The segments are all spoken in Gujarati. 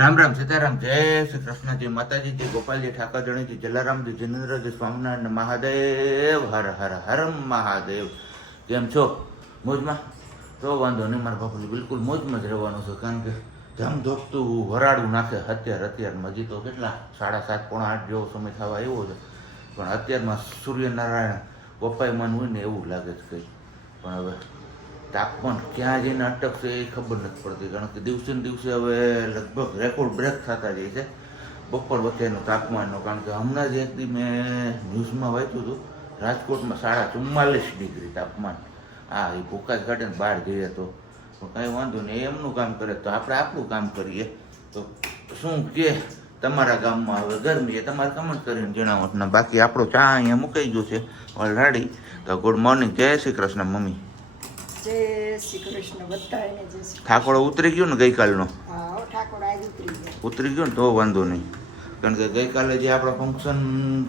રામ રામ સીતારામ, જય શ્રી કૃષ્ણ, જય માતાજી, જય ગોપાલજી, ઠાકર જણીજી, જલારામજી, જિનેન્દ્રજી, સ્વામિનારાયણ મહાદેવ, હર હર હર મહાદેવ. કેમ છો? મોજમાં? તો વાંધો નહીં, મારા બાપુજી બિલકુલ મોજમાં જ રહેવાનું છે, કારણ કે જામ ધોકતું વરાળું નાખે અત્યારમાં. હજી તો કેટલા 7:30 પોણા 8 જેવો સમય થવા આવ્યો છે, પણ અત્યારમાં સૂર્યનારાયણ પપ્પાયમાન હોય ને એવું લાગે છે કંઈ. પણ હવે તાપમાન ક્યાં જઈને અટકશે એ ખબર નથી પડતી, કારણ કે દિવસે ને દિવસે હવે લગભગ રેકોર્ડ બ્રેક થતા જાય છે બપોર વચ્ચેનું તાપમાનનું. કારણ કે હમણાં જ એક દી મેં ન્યૂઝમાં વાંચ્યું હતું, રાજકોટમાં 44 ડિગ્રી તાપમાન. હા, એ ભૂકા જ કાઢે ને બહાર જઈએ તો કાંઈ વાંધો નહીં, એમનું કામ કરે તો આપણે આપણું કામ કરીએ. તો શું કે તમારા ગામમાં હવે ગરમી એ તમારે કમેન્ટ કરીને જણાવો. ને બાકી આપણો ચા અહીંયા મુકાઈ ગયો છે ઓલરેડી. તો ગુડ મોર્નિંગ, જય શ્રી કૃષ્ણ મમ્મી. જય શ્રી કૃષ્ણ બધાને જય શ્રી ઠાકોરો ઉતરી ગયો ને ગઈકાલનો? હા, ઠાકોર આજ ઉતરી ગયો ને તો વાંધો નહીં, કારણ કે ગઈકાલે જે આપણે ફંક્શન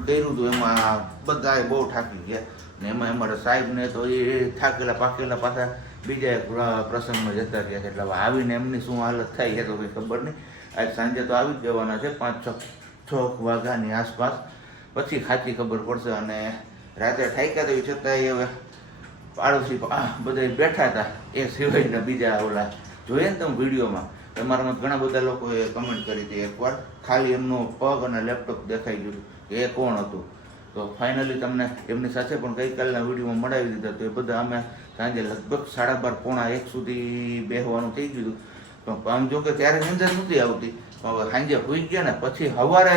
કર્યું હતું એમાં બધાએ બહુ થાકી ગયા ને એમાં અમારા સાહેબને તો એ થાકેલા પાકેલા પાછા બીજા એક પ્રસંગમાં જતા રહ્યા છે. એટલે હવે આવીને એમની શું હાલત થાય છે તો કંઈ ખબર નહીં. આજ સાંજે તો આવી જ જવાના છે 5-6 વાગ્યાની આસપાસ, પછી ખાચી ખબર પડશે. અને રાત્રે થાક્યા તો એ છતાંય હવે પાડોશી બધા બેઠા હતા એ સિવાયના બીજા ઓલા જોઈએ ને તમે વિડીયોમાં, તમારામાં ઘણા બધા લોકોએ કમેન્ટ કરી હતી એકવાર, ખાલી એમનો પગ અને લેપટોપ દેખાઈ ગયું કે એ કોણ હતું. તો ફાઇનલી તમને એમની સાથે પણ ગઈકાલના વિડીયોમાં મળાવી દીધા. તો એ બધા અમે સાંજે લગભગ 12:30 પોણા 1 સુધી બેસવાનું થઈ ગયું. પણ આમ જો કે ત્યારે નિંદર નથી આવતી, હવે સાંજે હોઈ ગયા ને પછી સવારે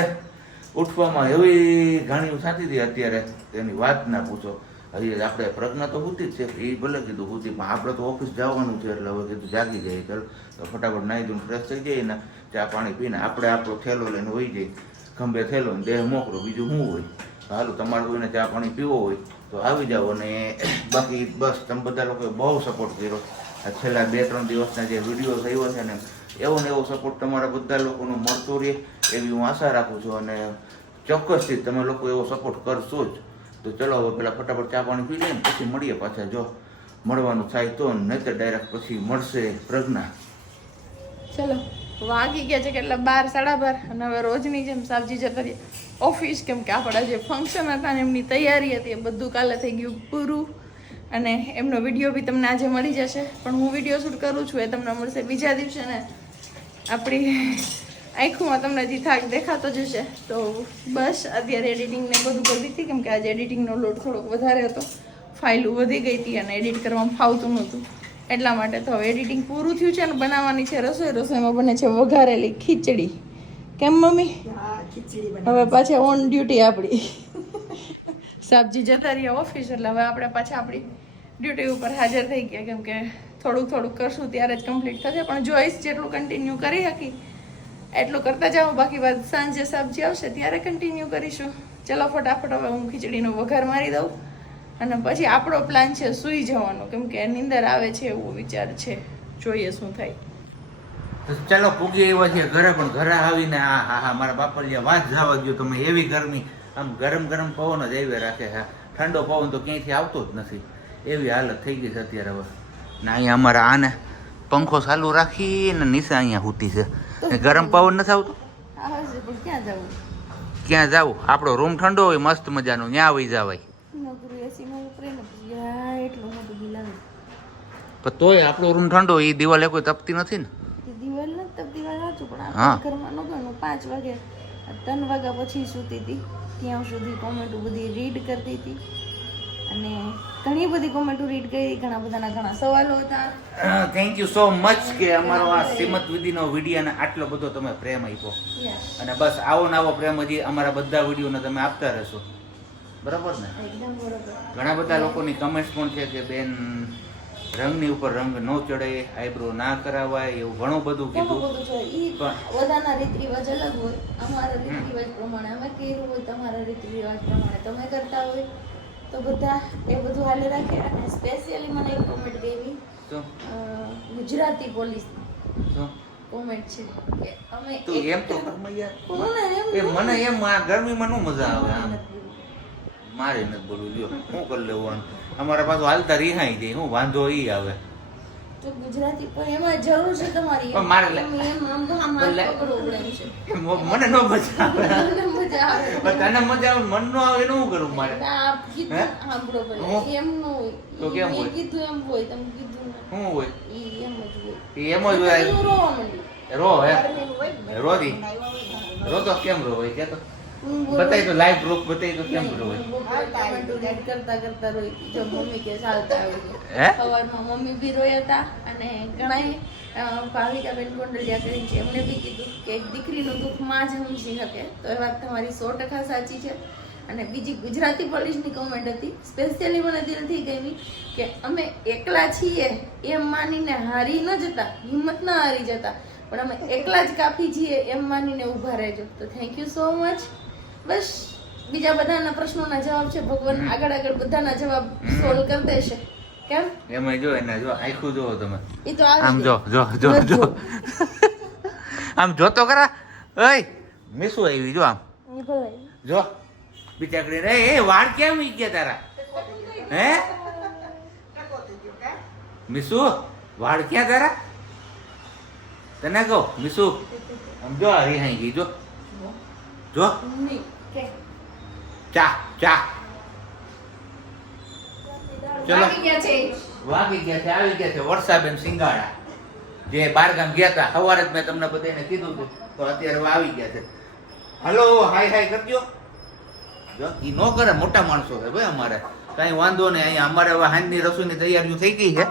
ઉઠવામાં એવી ઘણી થતી હતી અત્યારે તેની વાત ના પૂછો. હજી આપણે પ્રજ્ઞા તો હોતી જ છે, એ ભલે કીધું હોતી, પણ આપણે તો ઓફિસ જવાનું છે એટલે હવે કીધું જાગી જાય ચાલ તો ફટાફટ નાહી ધોઈને ફ્રેશ થઈ જાય ને ચા પાણી પીને આપણે આપણો થેલો લઈને હોઈ જાય, ખંભે થેલો ને દેહ મોકલો, બીજું શું હોય. હાલું તમારે કોઈને ચા પાણી પીવો હોય તો આવી જાઓ. અને બાકી બસ તમે બધા લોકોએ બહુ સપોર્ટ કર્યો આ છેલ્લા 2-3 દિવસના જે વિડીયો થયો છે ને, એવો ને એવો સપોર્ટ તમારા બધા લોકોનો મળતો રહે એવી હું આશા રાખું છું. અને ચોક્કસથી તમે લોકો એવો સપોર્ટ કરશો જ. તો ચલો હવે પેલા ફટાફટ ચા પાણી પી લઈએ ને પછી મળીએ પાછા, જો મળવાનું થાય તો, નહીં તો ડાયરેક્ટ પછી મળશે પ્રજ્ઞા. ચલો વાગી ગયા છે કેટલા 12-12, અને હવે રોજની જેમ સાવજી જતા રહ્યા ઓફિસ, કેમ કે આપણા જે ફંક્શન હતા ને એમની તૈયારી હતી એ બધું કાલે થઈ ગયું પૂરું. અને એમનો વિડીયો બી તમને આજે મળી જશે, પણ હું વિડીયો શૂટ કરું છું એ તમને મળશે બીજા દિવસે. ને આપણી આંખોમાં તમને હજી થાક દેખાતો જ હશે. તો બસ અત્યારે એડિટિંગ ને બધું કરી હતી, કેમ કે આજે એડિટિંગનો લોડ થોડોક વધારે હતો, ફાઇલો વધી ગઈ હતી અને એડિટ કરવામાં ફાવતું નહોતું, એટલા માટે. તો હવે એડિટિંગ પૂરું થયું છે ને બનાવવાની છે રસોઈ. રસોઈમાં બને છે વઘારેલી ખીચડી. કેમ મમ્મી? હા, ખીચડી હવે પાછા ઓન ડ્યુટી આપણી સાબજી જતા રહ્યા ઓફિસ, એટલે હવે આપણે પાછા આપણી ડ્યુટી ઉપર હાજર થઈ ગયા, કેમ કે થોડુંક કરશું ત્યારે જ કમ્પ્લીટ થશે. પણ જોઈશ જેટલું કન્ટિન્યુ કરી શકી એટલું કરતા જાઓ, બાકી વાત સાંજે સબ્જી આવશે ત્યારે કન્ટિન્યુ કરીશું. ચલો ફટાફટ હવે હું ખીચડીનો વઘાર મારી દઉં અને પછી આપણો પ્લાન છે સૂઈ જવાનો, કેમ કે નીંદર આવે છે એવો વિચાર છે, જોઈએ શું થાય. ચાલો પૂગી આવ્યા છીએ ઘરે, પણ ઘરે આવીને હા મારા બાપલિયા વાત જવા ગયો. તમે એવી ગરમી, આમ ગરમ પવન જ એવી રાખે. હા, ઠંડો પવન તો ક્યાંયથી આવતો જ નથી, એવી હાલત થઈ ગઈ છે અત્યારે. હવે ને અહીંયા અમારા આને પંખો ચાલુ રાખીને નીચે અહીંયા સૂતી છે, ગરમ પવન નથી આવતો. પણ ક્યાં જવું? ક્યાં જવું? આપણો રૂમ ઠંડો હોય મસ્ત મજાનો, ત્યાં વહી જવાય. એટલું મોટું બિલ આવે પણ તોય આપણો રૂમ ઠંડો, એ દિવાલ કોઈ તપતી નથી ને. દિવાલ નથી તપ દિવાલ વાંચું, પણ આપણા ઘરમાં નહોતું. 5 વાગે 3 વાગ્યા પછી સૂતી હતી, ત્યાં સુધી કોમેન્ટો બધી રીડ કરતી હતી અને ઘણી બધી કોમેન્ટો રીડ કરી, ઘણા બધાના ઘણા સવાલો હતા. થેન્ક યુ સો મચ કે અમારો આ શ્રીમદ વિધિનો વિડીયોને આટલો બધો તમે પ્રેમ આપ્યો. અને બસ આવો ને આવો પ્રેમ હજી અમારા બધા વિડીયોને તમે આપતા રહેશો, બરાબર ને? એકદમ બરોબર. ઘણા બધા લોકોની કમેન્ટ્સ પણ છે કે બેન રંગની ઉપર રંગ ન ચડે, આઈબ્રો ના કરાવાય, એવું ઘણું બધું કીધું. બધાના રીત રિવાજ અલગ હોય, અમારા રીત રિવાજ પ્રમાણે અમે કર્યું હોય, તમારા રીત રિવાજ પ્રમાણે તમે કરતા હોય, તો બધા એ બધું હાલે રાખે. અને સ્પેશિયલી મને એક કોમેન્ટ ગઈ, ગુજરાતી પોલીસ કોમેન્ટ છે કે અમે તો એમ તો મને એમ આ ગરમીમાં નો મજા આવે. આમ મારે નથી બોલવું, લ્યો શું કરી લેવું. અમારા પાછું હાલતા રિહાઈ જાય, હું વાંધો ઈ આવે. જો ગુજરાતી પણ એમાં જરૂર છે તમારી પણ મારે તમે એમ આમ તો આમ હાથ પકડો પડે એમ છે મને ન મજા આવે મને મજા આવે પણ તને મજા આવે મન ન આવે એનું શું કરું મારે આ કીધું સાંભળો પડે એમ ન હોય તો કેમ હોય? મેં કીધું એમ હોય તમે કીધું ને શું હોય ઈ એમ જ હોય એ એમ જ હોય હું રોવા માંડી રો હે રોદી રો તો કેમ રો હોય કે તો બતાય તો લાઈવ પ્રૂફ બતાય તો કેમ રો હોય કરતા રોઈ હતી. જો મમ્મી કે ચાલતા આવડી હે? સવારમાં મમ્મી બી રોયા હતા અને ઘણાય ભાવિકાબેન ગોંડલિયા કરીને છે એમણે બી કીધું કે એક દીકરીનું દુઃખ માં જ સમજી શકે તો એ વાત તમારી 100% સાચી છે. અને બીજી ગુજરાતી પોલીસની કોમેન્ટ હતી સ્પેશિયલી મને દિલથી ગમી કે અમે એકલા છીએ એમ માનીને હારી ન જતા હિંમત ન હારી જતા પણ અમે એકલા જ કાફી છીએ એમ માનીને ઊભા રહેજો. તો થેન્ક યુ સો મચ. બસ બીજા બધાના પ્રશ્નોના જવાબ છે ભગવાન આગળ બધાના જવાબ સોલ્વ કરી દેશે. કેમ એમાં જો એને જો આખું જોવો તમે એ તો આમ જો જો જો જો આમ જોતો કરા ઓય મેસુ આવી જો આમ જો બિચાકડી રે એ વાળ કેમ ઈ ગયા તારા હે મિસુ વાળ ક્યાં તારા તને કહો મિસુ આમ જો આ રિહાઈ ગઈ જો જો ચા ચા ચલો વાગી ગયા છે આવી ગયા છે વર્ષાબેન સિંગાડા જે બારગામ ગયા હતા સવારે જ મેં તમને બધાને કીધું હતું તો અત્યારે આવી ગયા છે. હલો હાય હાય કરજો જો ઈ નો કરે મોટા માણસો છે ભાઈ અમારે કઈ વાંધો નહીં. અહીંયા અમારે હવે હાંજની રસોઈની તૈયારીઓ થઈ ગઈ છે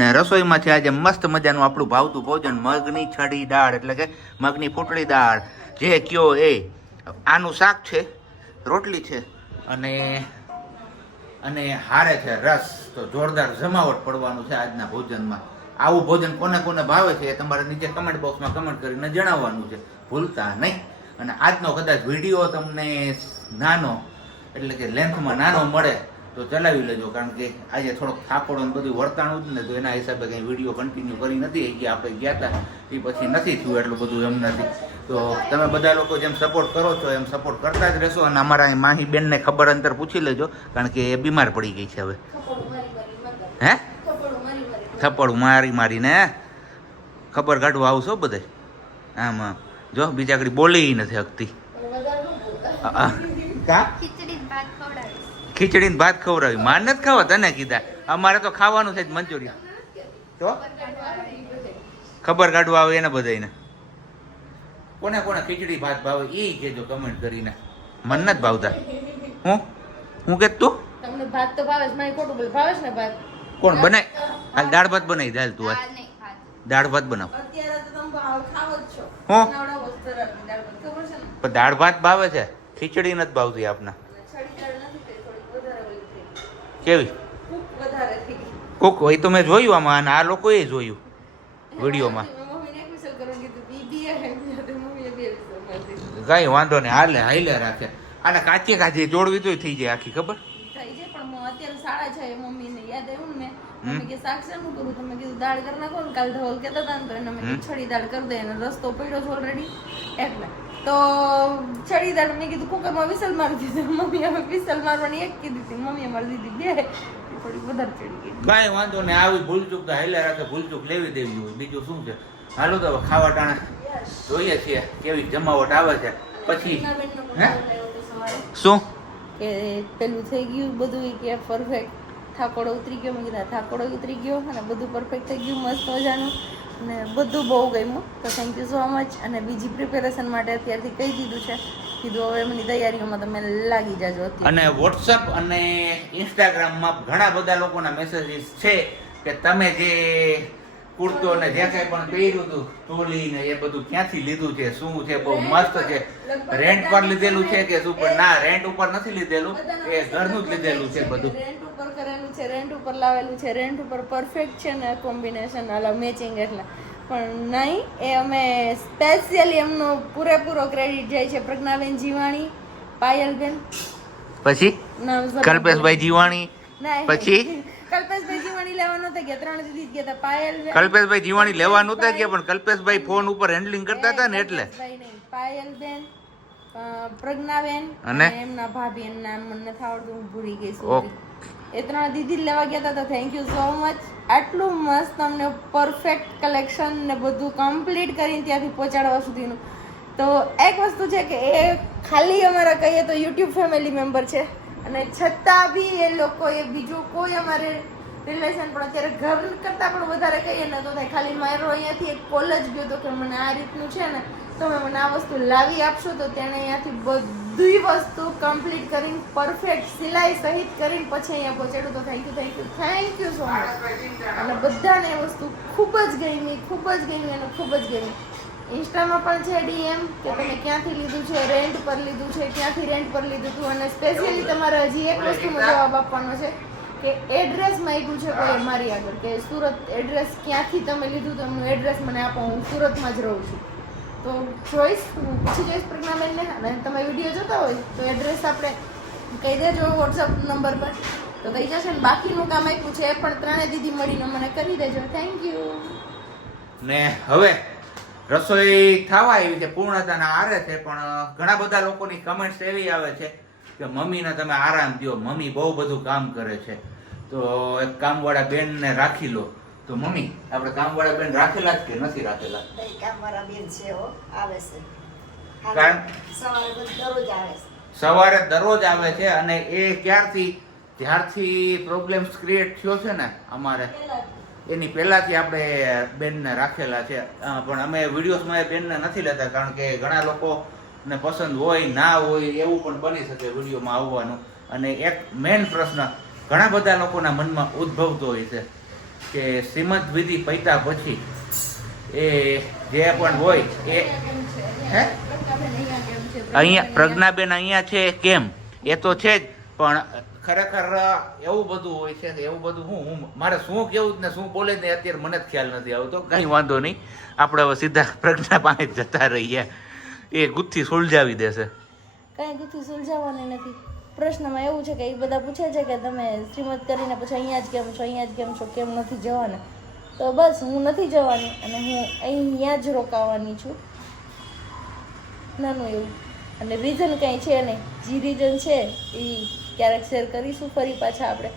ને રસોઈમાં છે આજે મસ્ત મજાનું આપણું ભાવતું ભોજન મગની છડી દાળ એટલે કે મગની ફૂટડી દાળ જે કયો એ આનું શાક છે રોટલી છે અને અને હારે છે રસ. તો જોરદાર જમાવટ પડવાનું છે આજના ભોજનમાં. આવું ભોજન કોને કોને ભાવે છે એ તમારે નીચે કમેન્ટ બોક્સમાં કમેન્ટ કરીને જણાવવાનું છે ભૂલતા નહીં. અને આજનો કદાચ વિડીયો તમને નાનો એટલે કે લેન્થમાં નાનો મળે તો ચલાવી લેજો કારણ કે આજે થોડોક થાકોડો ને બધું વર્તાણું જ ને તો એના હિસાબે કંઈ વિડીયો કન્ટિન્યુ કરી નથી કે આપણે ગયા હતા એ પછી નથી થયું એટલું બધું એમ નથી. તો તમે બધા લોકો જેમ સપોર્ટ કરો છો એમ સપોર્ટ કરતા જ રહેશો. અને અમારા માહી બેનને ખબર અંતર પૂછી લેજો કારણ કે એ બીમાર પડી ગઈ છે હવે. હે થપ્પડું મારી મારીને ખબર કાઢવા આવશો બધે આમ આમ જો બીજાકડી બોલી નથી શકતી. ખીચડી ને ભાત ખવડાવી માર નથી ખાવા તને કીધા અમારે તો ખાવાનું છે જ મંચુરિયન. તો ખબર કાઢવા આવે એને બધાને કોને કોને ખીચડી ભાત ભાવે એ કહેજો કમેન્ટ કરીને. મન નથી ભાવતા હું કે તું તમને ભાત તો ભાવે છે મારી ખોટું બોલ ભાવે છે ને ભાત કોણ બનાય હાલ દાળ ભાત બનાવી દે હાલ તું હાલ દાળ ભાત બનાવ. અત્યારે તો તમે ખાવ જ છો હું બનાવડાવો જ તરત દાળ ભાત ખબર છે ને પણ દાળ ભાત ભાવે છે ખીચડી નથી ભાવતી આપના. છડી દાળ નથી થઈ થોડી વધારે ઓલી થઈ કેવી કુક વધારે થઈ ગઈ કોક હોય તો મેં જોયું આમાં અને આ લોકોએ જોયું વિડીયોમાં. મમ્મીને એક વિસલ કરવા કીધું દીદી મમ્મીએ બે વિસલ મારી કઈ વાંધો નહીં હાલે હાલે રાખે આને કાચી કાચી જોડવી તો થઈ જાય આખી ખબર થઈ જાય પણ અત્યારે સાડા છે મમ્મીને યાદ આવ્યું ને મમ્મી કે શાક શેનું કરું તમે કીધું દાળ કરી નાખો ને કાલ ધવલ કહેતા હતા ને તો એને મેં છડી દાળ કરી દે અને રસ્તો પડ્યો છે ઓલરેડી એટલે તો છડી દાળ મેં કીધું કુકરમાં વિસલ મારી દીધું મમ્મી હવે વિસલ મારવાની એક કીધી હતી મમ્મીએ મારી દીધી બે થોડી વધારે ચડી ગઈ. કઈ વાંધો નહીં આવી ભૂલચૂક તો હાલે રાખે ભૂલચૂક લેવી દેવી હોય બીજું શું છે. હાલો તો ખાવા ટાણે જોઈએ છીએ કેવી જમાવટ આવે છે પછી શું કે પેલું થઈ ગયું બધું કે પરફેક્ટ થાકોડો ઉતરી ગયો મેં કીધા થાકોડો ઉતરી ગયો અને બધું પરફેક્ટ થઈ ગયું મસ્ત મજાનું અને બધું બહુ ગમ્યું તો થેન્ક યુ સો મચ. અને બીજી પ્રિપેરેશન માટે અત્યારથી કહી દીધું છે કીધું હવે એમની તૈયારીઓમાં તમે લાગી જાજો. અને વોટ્સઅપ અને ઇન્સ્ટાગ્રામમાં ઘણા બધા લોકોના મેસેજીસ છે કે તમે જે કુર્તો ને જે કઈ પણ પહેર્યું હતું ચોલી ને એ બધું ક્યાંથી લીધું છે શું છે બહુ મસ્ત છે રેન્ટ પર લીધેલું છે કે શું પણ ના રેન્ટ ઉપર નથી લીધેલું એ ઘરનું જ લીધેલું છે બધું રેન્ટ ઉપર કરેલું છે રેન્ટ ઉપર લાવેલું છે રેન્ટ ઉપર પરફેક્ટ છે ને કોમ્બિનેશન અલા મેચિંગ એટલે પણ નહીં એ અમે સ્પેશિયલી એમનો પૂરેપૂરો ક્રેડિટ જાય છે પ્રજ્ઞાબેન જીવાણી પાયલબેન પછી કલ્પેશભાઈ જીવાણી પછી કલ્પેશભાઈ જીવાણી લેવા નતા ગયા 3 દીદી જ ગયા હતા પાયલબેન કલ્પેશભાઈ જીવાણી લેવા નહોતા ગયા પણ કલ્પેશભાઈ ફોન ઉપર હેન્ડલિંગ કરતા હતા ને એટલે પાયલબેન પ્રજ્ઞાબેન અને એમના ભાભી એનું નામ મને નથી આવડતું હું ભૂલી ગઈ ઓકે એ 3 દીદી લેવા ગયા હતા. તો થેન્ક યુ સો મચ. આટલું મસ્ત અમને પરફેક્ટ કલેક્શન ને બધું કમ્પ્લીટ કરીને ત્યાંથી પહોંચાડવા સુધીનું. તો એક વસ્તુ છે કે એ ખાલી અમારા કહીએ તો યુટ્યુબ ફેમિલી મેમ્બર છે, અને છતાં બી એ લોકોએ બીજું કોઈ અમારે રિલેશન પણ અત્યારે ઘર કરતાં પણ વધારે કહીએ ને તો થાય ખાલી મારો અહીંયાથી એક કોલ જ ગયો હતો કે મને આ રીતનું છે ને તમે મને આ વસ્તુ લાવી આપશો. તો તેણે અહીંયાથી બધી વસ્તુ કમ્પ્લીટ કરીને પરફેક્ટ સિલાઈ સહિત કરીને પછી અહીંયા પહોંચાડ્યું. તો થેન્ક યુ સો મચ. અને બધાને એ વસ્તુ ખૂબ જ ગમી અને ખૂબ જ ગમી. ઇન્સ્ટામાં પણ છે ડીએમ કે તમે ક્યાંથી લીધું છે, રેન્ટ પર લીધું છે, ક્યાંથી રેન્ટ પર લીધું હતું. અને સ્પેશિયલી તમારે હજી એક વસ્તુનો જવાબ આપવાનો છે કે એડ્રેસ માંગ્યું છે કોઈ મારી આગળ કે સુરત એડ્રેસ ક્યાંથી તમે લીધું તો એમનું એડ્રેસ મને આપો, હું સુરતમાં જ રહું છું. તો જોઈશ, હું પૂછી જોઈશ પ્રજ્ઞાબેનને. અને તમે વિડીયો જોતા હોય તો એડ્રેસ આપણે કહી દેજો વોટ્સઅપ નંબર પર, તો થઈ જશે. ને બાકીનું કામ આપ્યું છે એ પણ 3 દીદી મળીને મને કરી દેજો. Thank you. ને હવે રસોઈ થવા આવી છે, પૂર્ણતાના આરે છે, પણ ઘણા બધા લોકોની કમેન્ટ્સ એવી આવે છે કે મમ્મીને તમે આરામ દો, મમ્મી બહુ બધું કામ કરે છે, તો એક કામવાળા બેનને રાખી લો. તો મમ્મી આપણે કામવાળા બેન રાખેલા જ કે નથી રાખેલા? કામવાળા બેન છે હો, આવે છે. કારણ સવારે દરરોજ આવે છે. સવારે દરરોજ આવે છે. અને એ જ્યારથી પ્રોબ્લેમ્સ ક્રિએટ થયો છે ને અમારે, એની પહેલાથી આપણે બેનને રાખેલા છે. પણ અમે વિડીયોઝમાં એ બેનને નથી લેતા, કારણ કે ઘણા લોકોને પસંદ હોય ના હોય એવું પણ બની શકે વિડીયોમાં આવવાનું. અને એક મેઇન પ્રશ્ન ઘણા બધા લોકોના મનમાં ઉદ્ભવતો હોય છે કે શ્રીમદ વિધિ પૈતા પછી એ જે પણ હોય એ હે અહીંયા પ્રજ્ઞાબેન અહીંયા છે કેમ, એ તો છે જ, પણ ખરેખર એવું બધું હોય છે કે એવું બધું હું મારે શું કેવું ને શું બોલે ને અત્યારે મને જ ખ્યાલ નથી આવતો. કંઈ વાંધો નહીં, આપણે હવે સીધા પ્રજ્ઞા પાસે જતા રહીએ, એ ગુથ્થી સુલઝાવી દેશે. કાંઈ ગુથ્થી સુલઝાવવાની નથી. પ્રશ્નમાં એવું છે કે એ બધા પૂછે છે કે તમે શ્રીમદ કરીને પછી અહીંયા જ કેમ છો, કેમ નથી જવાના? તો બસ હું નથી જવાની અને હું અહીંયા જ રોકાવાની છું, નાનું એવું. અને રીઝન કંઈ છે નહીં, જે રીઝન છે એ ક્યારેક શેર કરીશું ફરી પાછા આપણે.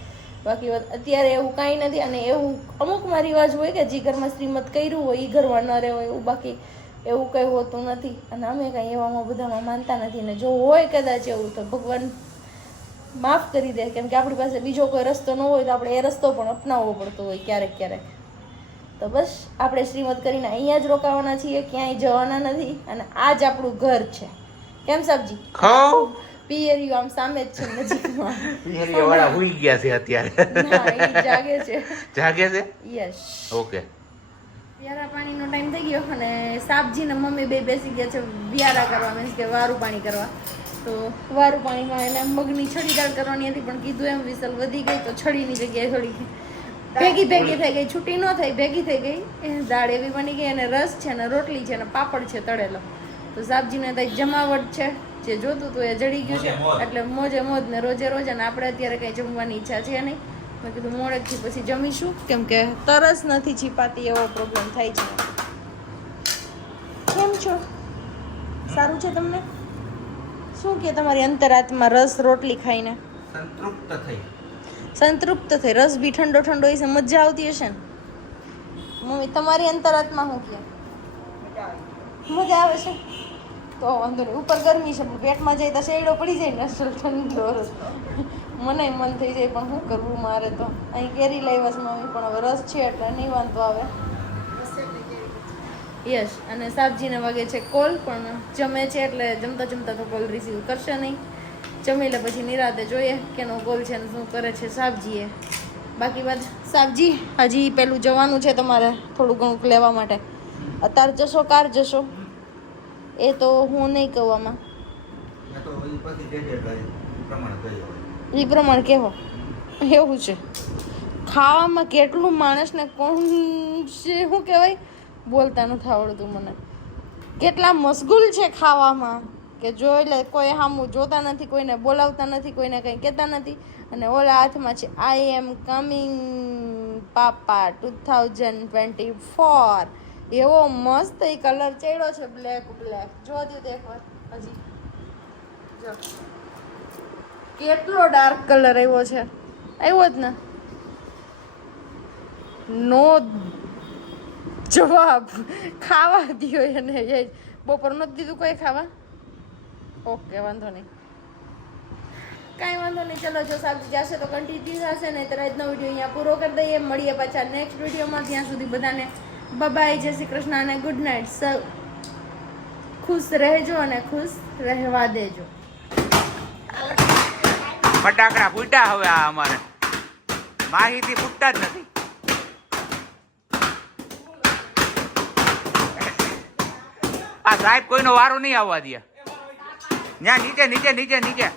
બાકી અત્યારે એવું કાંઈ નથી. અને એવું અમુકમાં રિવાજ હોય કે જે ઘરમાં શ્રીમદ કર્યું હોય એ ઘરમાં ન રહેવાય એવું, બાકી એવું કંઈ હોતું નથી. અને અમે કાંઈ એવામાં બધામાં માનતા નથી. ને જો હોય કદાચ એવું તો ભગવાન માફ કરી દે, કેમ કે આપણી પાસે બીજો કોઈ રસ્તો ન હોય તો આપણે એ રસ્તો પણ અપનાવવો પડતો હોય ક્યારેક. તો બસ આપણે શ્રીમદ કરીને અહીંયા જ રોકાવાના છીએ, ક્યાંય જવાના નથી. અને આ જ આપણું ઘર છે. કેમ સાબજી? પિયરિયું આમ સામે જ છે, નજીકમાં. પિયરિયા વાળા હુઈ ગયા છે અત્યારે? ના, એ જાગે છે. જાગે છે? યસ. ઓકે. વ્યારા પાણીનો ટાઈમ થઈ ગયો અને સાબજી ને મમ્મી બે બેસી ગયા છે વ્યારા કરવા, મીન્સ કે વારું પાણી કરવા. તો વારું પાણીમાં એને મગની છડી દાળ કરવાની હતી, પણ કીધું એમ વિસલ વધી ગઈ તો છડીની જગ્યાએ થોડી ભેગી થઈ ગઈ, છૂટી ન થઈ, ભેગી થઈ ગઈ. એ દાળ એવી બની ગઈ અને રસ છે ને રોટલી છે ને પાપડ છે તળેલો. તો સાબજીને ત્યાં જમાવટ છે, જે જોતું હતું એ જડી ગયું છે, એટલે મોજે મોજ ને રોજે રોજ. અને આપણે અત્યારે કંઈ જમવાની ઈચ્છા છે નહીં. મેં કીધું મોડેકથી પછી જમીશું, કેમ કે તરસ નથી છીપાતી એવો પ્રોબ્લેમ થાય છે. કેમ છો? સારું છે તમને? શું કે તમારી અંતરાત્મા રસ રોટલી ખાઈને સંતૃપ્ત થઈ? રસ બી ઠંડો હશે, મજા આવતી હશે ને મમ્મી? તમારી અંતરાત્મા શું કે મજા આવે છે? તો વાંધો નહીં, ઉપર ગરમી છે પણ પેટમાં જાય તો શેડો પડી જાય ને અસલ ઠંડો રસ. મને મન થઈ જાય પણ શું કરવું મારે તો. અહીં કેરી લાવ્યા છે મમ્મી, પણ હવે રસ છે એટલે નહીં વાંધો આવે. યસ. અને સાબજીને વાગે છે કોલ, પણ જમે છે એટલે જમતા તો કોલ રિસીવ કરશે નહીં. જમી લે પછી નિરાતે જોઈએ કેનો કોલ છે ને શું કરે છે સાબજીએ. બાકી વાત સાબજી, હજી પેલું જવાનું છે તમારે થોડું ઘણું લેવા માટે. અત્યારે જશો કાર જશો એ તો હું નહીં કહું આમાં, એ પ્રમાણે કહેવો. એવું છે ખાવામાં કેટલું માણસને કોણ છે, શું કહેવાય, બોલતા નથી આવડતું મને. કેટલા મશગુલ છે ખાવામાં કે જોઈ લે, કોઈ સામું જોતા નથી, કોઈને બોલાવતા નથી, કોઈને કંઈ કહેતા નથી. અને ઓલા હાથમાં છે આઈ એમ કમિંગ પાપા 2024. એવો મસ્ત એ કલર ચડ્યો છે, બ્લેક. જો દે એકવાર હજી, જો કેટલો ડાર્ક કલર આવ્યો છે. આવ્યો જ ને નો જવાબ. ખાવા દ્યો એને એ બપોર નથી દીધું કોઈ ખાવા. ઓકે વાંધો નહીં, કાંઈ વાંધો નહીં. ચલો જો સબ્જી જશે તો કન્ટિન્યુ થશે ને. તો આજનો વિડીયો અહીંયા પૂરો કરી દઈએ. મળીએ પાછા નેક્સ્ટ વિડીયોમાં. ત્યાં સુધી બધાને બાય, જય શ્રી કૃષ્ણ અને ગુડ નાઇટ. ખુશ રહેજો અને ખુશ રહેવા દેજો. ફટાકડા ફૂટ્યા હવે આ અમારે માહિતી ફૂટતા જ નથી. આ સાહેબ કોઈનો વારો નહીં આવવા દે. ત્યાં નીચે નીચે નીચે નીચે